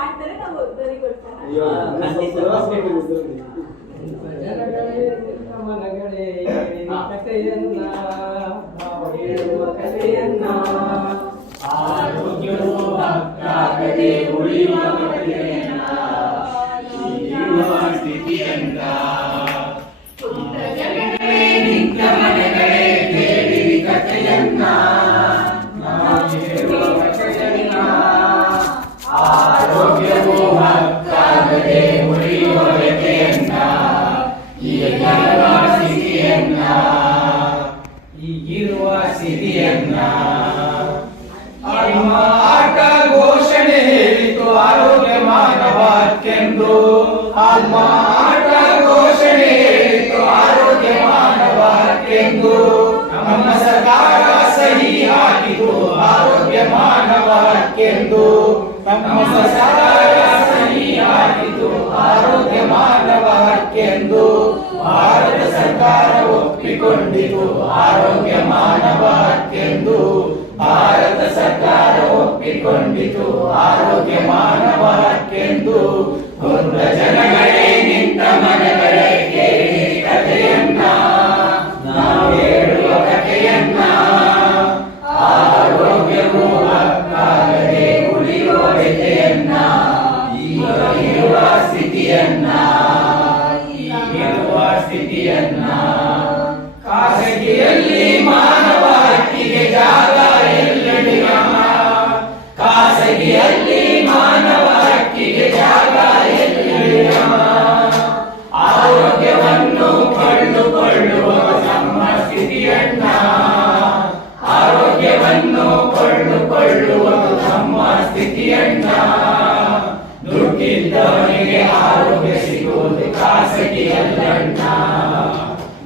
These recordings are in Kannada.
ಹಾಡ್ತಾರೆ ನಾವು ಧ್ವನಿಗೊಳಿಸೋಣ. ಜನಗಳೇ ನಿನ್ನ ಮನಗಳೇ ಕಥೆಯನ್ನ ಹೇಳುವ ಕಥೆಯನ್ನ ಆರೋಗ್ಯವು ಹಕ್ಕಾಗದೆ ಉಳಿಯುವ ಕಥೆಯನ್ನ ಹೀರುವ ಸ್ಥಿತಿಯನ್ನ ಜನಗಳೇ ನಿನ್ನ ಮನಗಳೇ ಕೇಳಿರಿ ಕಥೆಯನ್ನ ಹೇಳುವ ಕಥೆಯನ್ನ ಆರೋಗ್ಯವು ಹಕ್ಕಾಗದೆ ಉಳಿಯುವ ಕಥೆಯನ್ನ ಈಗಿರುವ ಸ್ಥಿತಿಯನ್ನ ಆಟ ಘೋಷಣೆ ಹೇಳಿತು ಆರೋಗ್ಯ ಮಾನವಕ್ಕೆಂದು ಆತ್ಮ ಆಟ ಘೋಷಣೆ ಹೇಳಿತು ಆರೋಗ್ಯ ಮಾನವಕ್ಕೆಂದು ನಮ್ಮ ಸರ್ಕಾರ ಸಹಿ ಹಾಕಿತು ಆರೋಗ್ಯ ಮಾನವಕ್ಕೆಂದು ನಮ್ಮ ಸರ್ಕಾರ ಸಹಿ ಹಾಕಿತು ಆರೋಗ್ಯ ಮಾನವಕ್ಕೆಂದು ಭಾರತ ಸರ್ಕಾರ ಒಪ್ಪಿಕೊಂಡಿತು ಆರೋಗ್ಯ ಮಾನವಕ್ಕೆಂದು ಭಾರತ ಸರ್ಕಾರ ಒಪ್ಪಿಕೊಂಡಿತು ಆರೋಗ್ಯ ಮಾನವಕ್ಕೆಂದು ಹೊಂದ ಜನಗಳೇ ನಿಂತ ಮನಗಳೇ ಕೇಳಿ ಕಥೆಯನ್ನ ನಾವು ಹೇಳುವ ಕಥೆಯನ್ನ ಆರೋಗ್ಯವು ಹಕ್ಕಾಗದೆ ಉಳಿಯುವ ವ್ಯಥೆಯನ್ನ ಈಗ ಇರುವ ಸ್ಥಿತಿಯನ್ನ ಸ್ಥಿತಿಯನ್ನ ಖಾಸಗಿಯಲ್ಲಿ ಮಾನವ ಹಕ್ಕಿಗೆ ಜಾಗ ಎಲ್ಲೆಡೆ ಖಾಸಗಿಯಲ್ಲಿ ಮಾನವ ಹಕ್ಕಿಗೆ ಜಾಗ ಎಲ್ಲೆಡೆ ಆರೋಗ್ಯವನ್ನು ಕೊಳ್ಳುಕೊಳ್ಳುವ ನಮ್ಮ ಸ್ಥಿತಿಯನ್ನ ಆರೋಗ್ಯವನ್ನು ಕೊಳ್ಳುಕೊಳ್ಳುವ ನಮ್ಮ ಸ್ಥಿತಿಯನ್ನ ದುಡ್ಡಿದ್ದವನಿಗೆ ಆರೋಗ್ಯ ಸಿಗುವುದು ಖಾಸಗಿಯಲ್ಲಣ್ಣ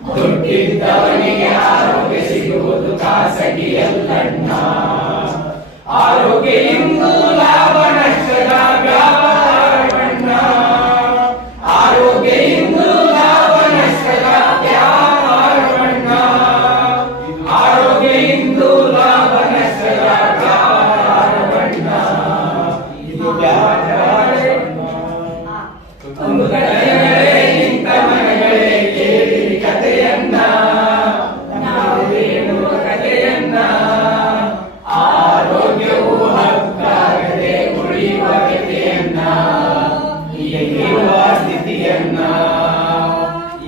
ದುಡ್ಡಿದ್ದವನಿಗೆ ಆರೋಗ್ಯ ಸಿಗುವುದು ಖಾಸಗಿಯಲ್ಲಣ್ಣ ಆರೋಗ್ಯ ಇಂದು ಲಾಭ ನಷ್ಟದ ವ್ಯಾಪಾರವಣ್ಣ ಆರೋಗ್ಯ ಇಂದು ಲಾಭ ನಷ್ಟದ ವ್ಯಾಪಾರವಣ್ಣ ಆರೋಗ್ಯ ಇಂದು ಲಾಭ ನಷ್ಟದ ವ್ಯಾಪಾರವಣ್ಣ ಇದು ನಿಂತ ಮನಗಳೇ ಕೇಳಿರಿ ಕಥೆಯನ್ನ ನಾವು ಹೇಳುವ ಕಥೆಯನ್ನ ಆರೋಗ್ಯವು ಹಕ್ಕಾಗದೆ ಉಳಿಯುವ ಕಥೆಯನ್ನ ಈಗಿರುವ ಸ್ಥಿತಿಯನ್ನ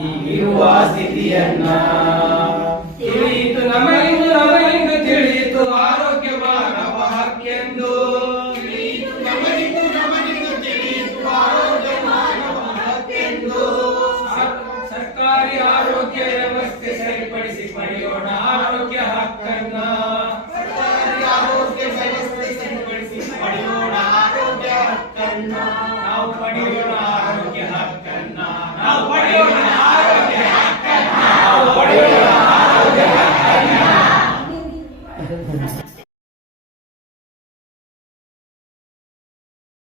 ಈಗಿರುವ ಸ್ಥಿತಿಯನ್ನ ತಿಳಿಯಿತು ನಮಗಿಂದು ತಿಳಿಯಿತು ಆರೋಗ್ಯ ಮಾನವ ಹಕ್ಕೆಂದು ಸರ್ಕಾರಿ ಆರೋಗ್ಯ ವ್ಯವಸ್ಥೆ ಸರಿಪಡಿಸಿ ಪಡೆಯೋಣ ಆರೋಗ್ಯ ಹಕ್ಕನ್ನ ಸರ್ಕಾರಿ ಆರೋಗ್ಯ ವ್ಯವಸ್ಥೆ ಸರಿಪಡಿಸಿ ಪಡೆಯೋಣ ಆರೋಗ್ಯ ಹಕ್ಕನ್ನ ನಾವು ಪಡೆಯೋಣ